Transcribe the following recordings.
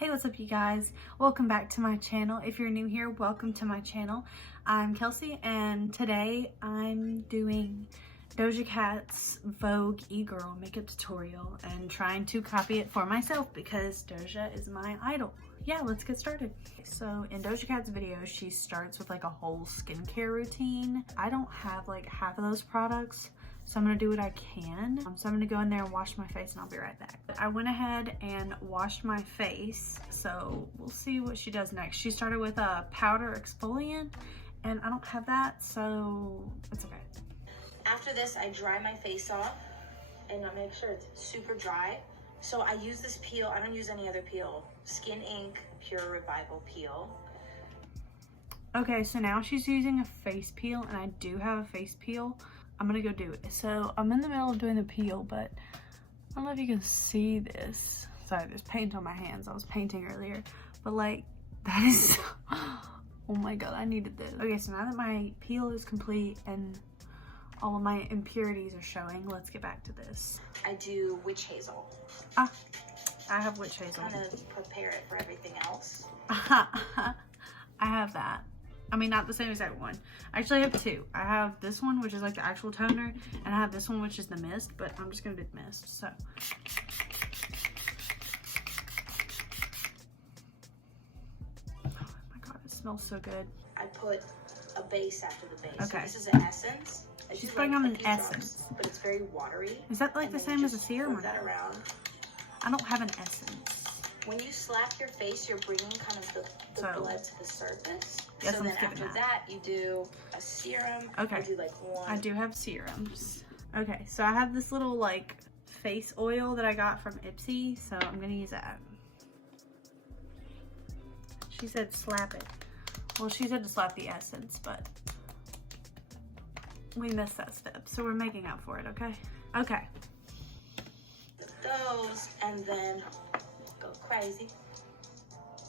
Hey, what's up you guys? Welcome back to my channel. If you're new here, welcome to my channel. I'm Kelsey and today I'm doing Doja Cat's Vogue E-Girl makeup tutorial and trying to copy it for myself because Doja is my idol. Yeah, let's get started. So in Doja Cat's video, she starts with like a whole skincare routine. I don't have like half of those products, so I'm gonna do what I can. So I'm gonna go in there and wash my face and I'll be right back. I went ahead and washed my face, so we'll see what she does next. She started with a powder exfoliant and I don't have that, so it's okay. After this, I dry my face off and I make sure it's super dry. So I use this peel. I don't use any other peel. Skin Ink Pure Revival Peel. Okay, so now she's using a face peel and I do have a face peel. I'm gonna go do it. So I'm in the middle of doing the peel, but I don't know if you can see this. Sorry, there's paint on my hands. I was painting earlier, but like that is, oh my God, I needed this. Okay, so now that my peel is complete and all of my impurities are showing, let's get back to this. I do witch hazel. I have witch hazel. Kind of prepare it for everything else. I have that. I mean, not the same exact one. I actually have two. I have this one, which is like the actual toner, and I have this one, which is the mist, but I'm just gonna do the mist, so. Oh my God, it smells so good. I put a base after the base. Okay. So this is an essence. She's putting on an essence. Drops, but it's very watery. Is that like the same as a serum or that no? around. I don't have an essence. When you slap your face, you're bringing kind of the blood to the surface. Yes, so then after that, you do a serum. Okay. I do like one. I do have serums. Okay, so I have this little like face oil that I got from Ipsy, so I'm gonna use that. She said slap it. Well, she said to slap the essence, but we missed that step, so we're making up for it, okay? Okay. Those, and then go crazy.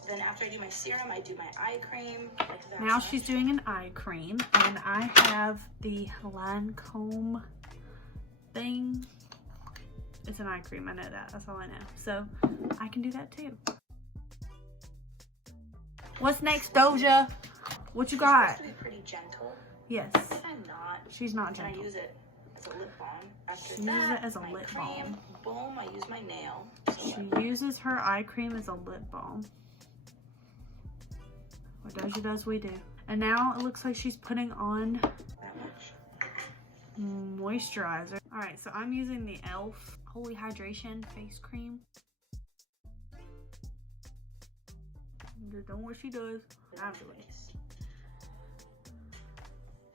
Then after I do my serum, I do my eye cream. Like now she's doing an eye cream, and I have the Lancome thing. It's an eye cream, I know that, that's all I know. So I can do that too. What's next, Doja? What you got? She's supposed to be pretty gentle. Yes. I'm not. She's not And gentle. I use it as a lip balm. After She uses it as a lip balm. Boom, I use my nail. She uses her eye cream as a lip balm. What Doja does, we do. And now it looks like she's putting on That much. moisturizer. All right, so I'm using the e.l.f. Holy Hydration Face Cream. Just doing what she does. I'm doing it.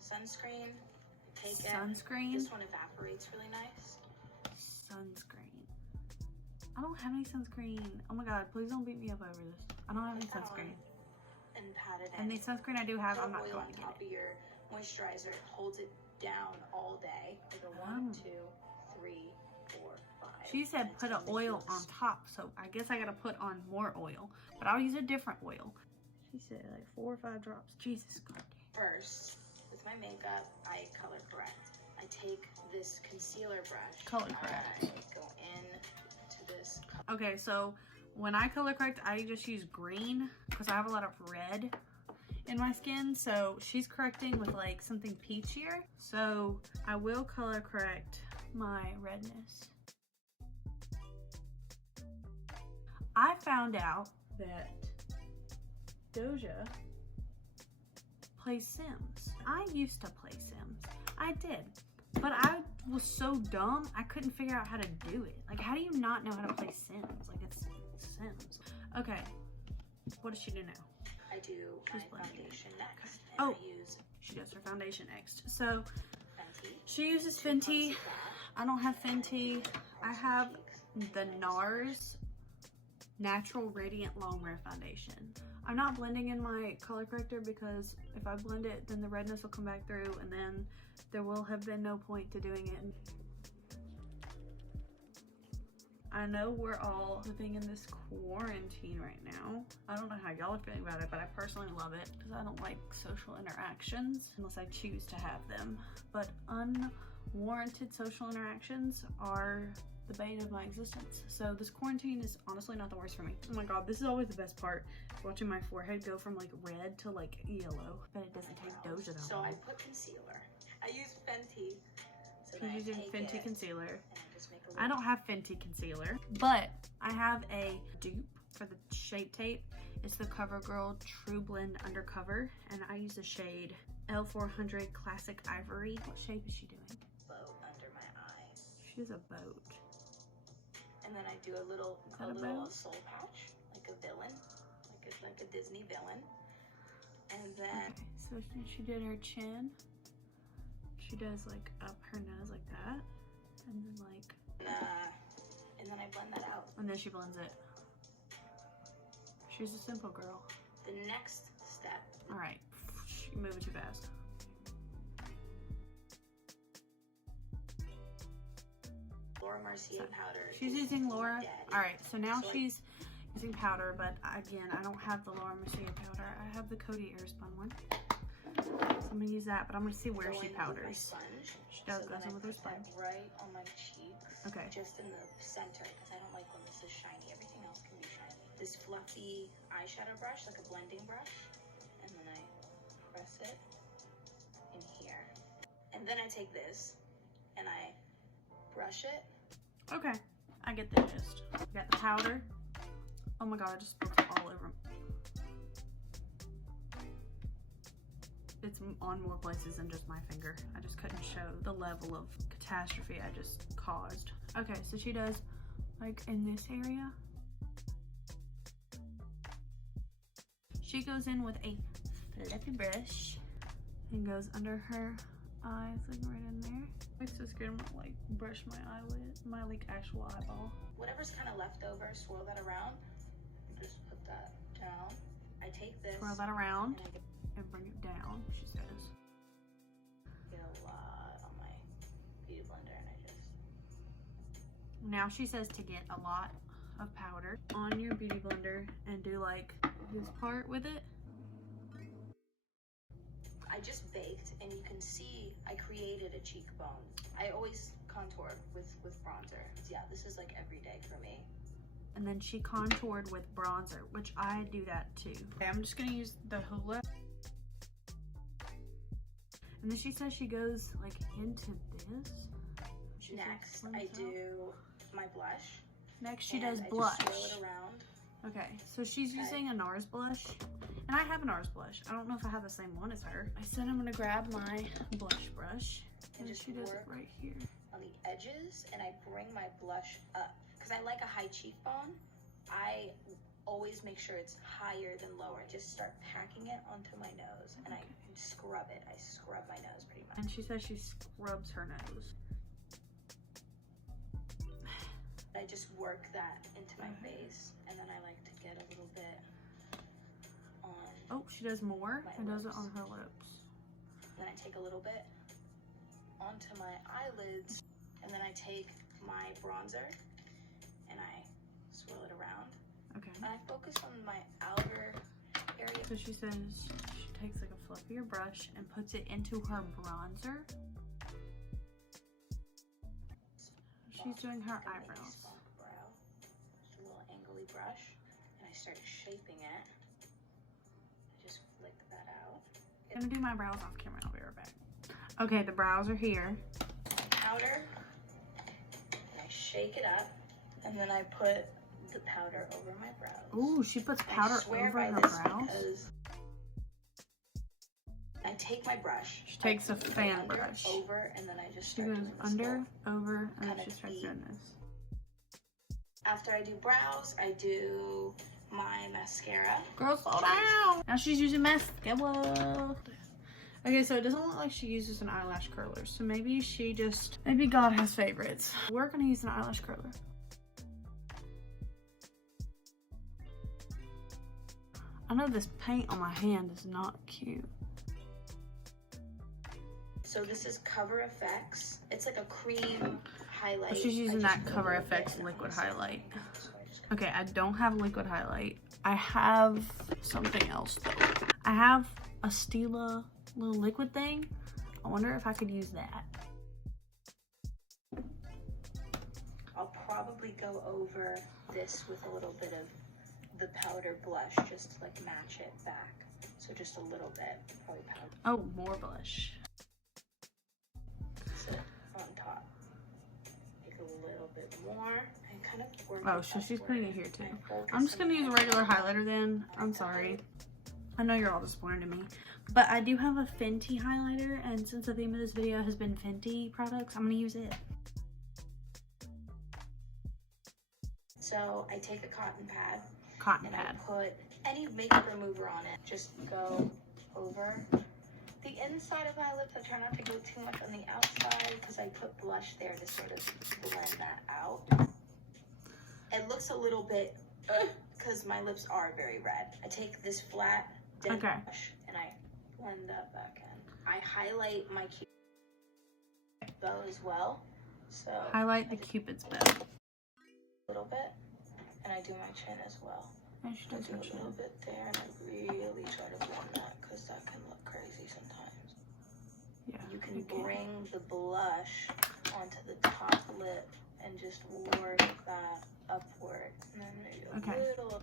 Sunscreen. Take it. Sunscreen. This one evaporates really nice. Sunscreen. I don't have any sunscreen. Oh my God, please don't beat me up over this. I don't have any sunscreen. And pat it in. And the sunscreen I do have, I'm not oil going on to top get of your moisturizer. It holds it down all day. Like a 1, 2, 3, 4, 5. She said put an oil on top, so I guess I gotta put on more oil. But I'll use a different oil. She said like 4 or 5 drops. Jesus God. First, with my makeup, I color correct. I take this concealer brush. Color correct. I go in to this. Okay, so when I color correct, I just use green because I have a lot of red in my skin. So she's correcting with like something peachier. So I will color correct my redness. I found out that Doja plays Sims. I used to play Sims. I did. But I was so dumb, I couldn't figure out how to do it. Like, how do you not know how to play Sims? Like, it's Sims. Okay, what does she do now? I do my foundation next. Oh, I use she does her foundation next. So, Fenty. she uses Fenty. I don't have Fenty. I have the NARS Natural Radiant Longwear Foundation. I'm not blending in my color corrector because if I blend it, then the redness will come back through and then there will have been no point to doing it. I know we're all living in this quarantine right now. I don't know how y'all are feeling about it, but I personally love it because I don't like social interactions unless I choose to have them. But unwarranted social interactions are the bane of my existence. So this quarantine is honestly not the worst for me. Oh my god, this is always the best part. Watching my forehead go from like red to like yellow. But it doesn't take Doja that So long. I put concealer. I use Fenty. So She's using Fenty concealer. And I just make a I don't have Fenty concealer, but I have a dupe for the Shape Tape. It's the CoverGirl True Blend Undercover, and I use the shade L400 Classic Ivory. What shape is she doing? boat under my eye. She's a boat. And then I do a little soul patch, like a villain, like a Disney villain. And then Okay, so she did her chin. She does like up her nose like that, and then like, and then I blend that out. and then she blends it. She's a simple girl. The next step. All right, you're moving too fast. Laura Mercier powder. She's is using Laura. dead. All right, so now So I- she's using powder, but again, I don't have the Laura Mercier powder. I have the Coty Airspun one. So I'm gonna use that, but I'm gonna see where Go she in with my powders. sponge. She does So goes then in with I her put that sponge. right on my cheeks. Okay. Just in the center, because I don't like when this is shiny. Everything else can be shiny. This fluffy eyeshadow brush, like a blending brush, and then I press it in here. And then I take this and I brush it. Okay, I get the gist. Got the powder. Oh my god, I just spilled it all over. It's on more places than just my finger. I just couldn't show the level of catastrophe I just caused. Okay, so she does like in this area. She goes in with a fluffy brush and goes under her eyes, like right in there. It's just gonna like brush my eyelid, my like actual eyeball. Whatever's kind of left over, swirl that around. Just put that down. I take this. Swirl that around And I and bring it down, she says. get a lot on my beauty blender, and I just. Now she says to get a lot of powder on your beauty blender and do like this part with it. I just baked, and you can see I created a cheekbone. I always contour with bronzer. Yeah, this is like every day for me. And then she contoured with bronzer, which I do that too. Okay, I'm just gonna use the Hoola. And then she says she goes like into this. She's like, Next, blends I out. do my blush. Next she and does I blush. just swirl it around. Okay, so she's using a NARS blush. And I have a NARS blush. I don't know if I have the same one as her. I said I'm gonna grab my blush brush. And just she does it work right here. On the edges, and I bring my blush up. Because I like a high cheekbone, I always make sure it's higher than lower. I just start packing it onto my nose, and I scrub it. I scrub my nose pretty much. And she says she scrubs her nose. I just work that into my face, and then I like to get a little bit on. Oh, she does more My and does it lips. on her lips. Then I take a little bit onto my eyelids, and then I take my bronzer and I swirl it around. Okay. And I focus on my outer area. So she says she takes like a fluffier brush and puts it into her bronzer. She's doing her And make a eyebrows. spunk brow. Just a little angly brush, and I start shaping it. I just flick that out. I'm gonna do my brows off camera. I'll be right back. Okay, the brows are here. Powder, and I shake it up, and then I put the powder over my brows. Ooh, she puts And I powder swear over by her this brows. because I take my brush. She takes I a go fan under, brush. over, and then I just She start goes doing this under, little- over, and then kind she of starts E. doing this. After I do brows, I do my mascara. Girl, slow down. Now she's using mascara. Okay, so it doesn't look like she uses an eyelash curler. So maybe maybe God has favorites. We're gonna use an eyelash curler. I know this paint on my hand is not cute. So this is Cover FX. It's like a cream highlight. But she's I using just that put a Cover little bit FX in liquid the concealer. highlight. So I just Okay, I don't have liquid highlight. I have something else though. I have a Stila little liquid thing. I wonder if I could use that. I'll quickly go over this with a little bit of the powder blush, just to like match it back. So just a little bit, probably powder. Oh, more blush. Sit on top. Make a little bit more and kind of work. Oh, so she's putting it here too. I'm just gonna use a regular highlighter then. I'm sorry. I know you're all disappointed in me, but I do have a Fenty highlighter, and since the theme of this video has been Fenty products, I'm gonna use it. So I take a cotton pad. Cotton and pad. I put any makeup remover on it. Just go over the inside of my lips. I try not to go too much on the outside because I put blush there to sort of blend that out. It looks a little bit because my lips are very red. I take this flat dead brush and I blend that back in. I highlight my cupid's bow as well. So highlight the cupid's bow a little bit, and I do my chin as well. I do a little bit there, and I really try to blend that because that can look crazy sometimes. Yeah, you can bring the blush onto the top lip and just work that upward, and then maybe a little.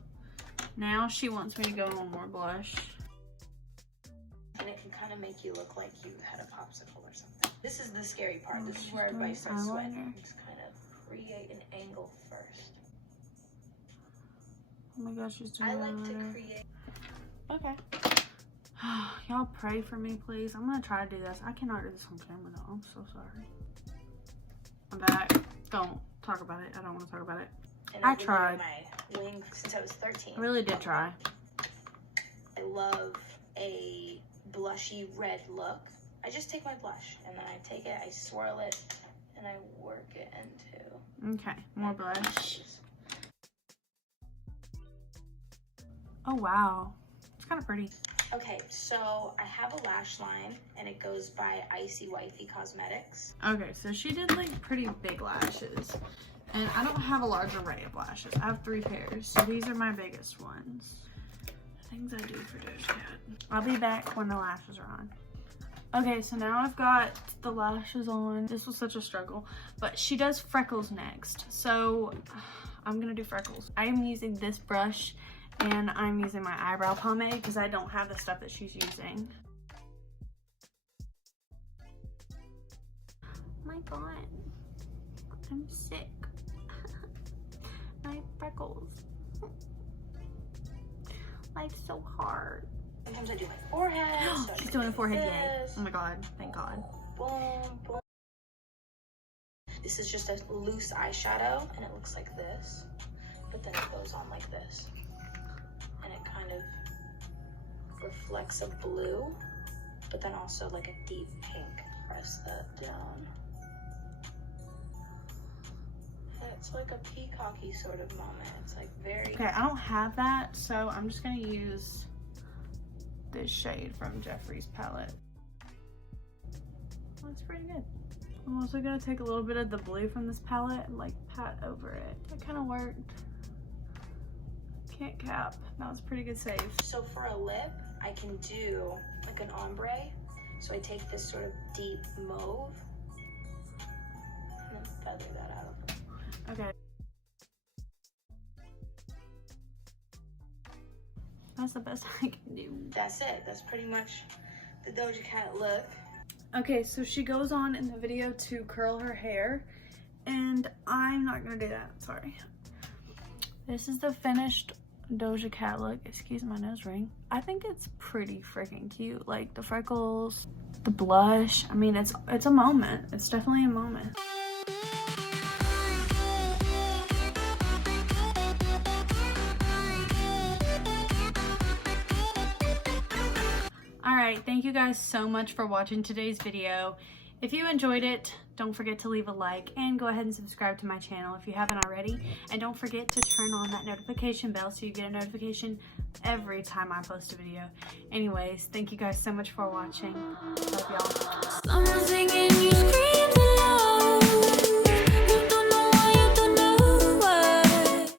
Now she wants me to go on more blush. And it can kind of make you look like you had a popsicle or something. This is the scary part. This is where everybody starts sweating. Just kind of create an angle first. Oh my gosh, she's doing I like to create. Okay. Y'all pray for me, please. I'm gonna try to do this. I cannot do this on camera though. I'm so sorry. I'm back. Don't talk about it. I don't want to talk about it. And I tried. My wing since I was 13. I really did try. I love a blushy red look. I just take my blush and then I take it, I swirl it, and I work it into. Okay, more blush. Oh wow, it's kind of pretty. Okay, so I have a lash line and it goes by Icy Wifey Cosmetics. Okay, so she did like pretty big lashes, and I don't have a large array of lashes. I have 3 pairs, so these are my biggest ones. Things I do for Doja Cat. I'll be back when the lashes are on. Okay, so now I've got the lashes on. This was such a struggle, but she does freckles next, so I'm gonna do freckles. I am using this brush, and I'm using my eyebrow pomade because I don't have the stuff that she's using. Oh my god, I'm sick. My freckles. Life's so hard. Sometimes I do my forehead. So she's doing a forehead, yay. Oh my god, thank god. Boom, boom. This is just a loose eyeshadow, and it looks like this, but then it goes on like this. And it kind of reflects a blue, but then also like a deep pink. Press that down. And it's like a peacocky sort of moment. It's like very... Okay, I don't have that, so I'm just gonna use this shade from Jeffree's palette. Oh, it's pretty good. I'm also gonna take a little bit of the blue from this palette and like pat over it. That kind of worked. Can't cap. That was a pretty good save. So for a lip, I can do like an ombre. So I take this sort of deep mauve and then feather that out of it. Okay. That's the best I can do. That's it. That's pretty much the Doja Cat look. Okay, so she goes on in the video to curl her hair, and I'm not gonna do that. Sorry. This is the finished Doja Cat look. Excuse my nose ring. I think it's pretty freaking cute. Like the freckles, the blush. I mean, it's a moment. It's definitely a moment. Alright, thank you guys so much for watching today's video. If you enjoyed it, don't forget to leave a like and go ahead and subscribe to my channel if you haven't already. And don't forget to turn on that notification bell so you get a notification every time I post a video. Anyways, thank you guys so much for watching. Love y'all.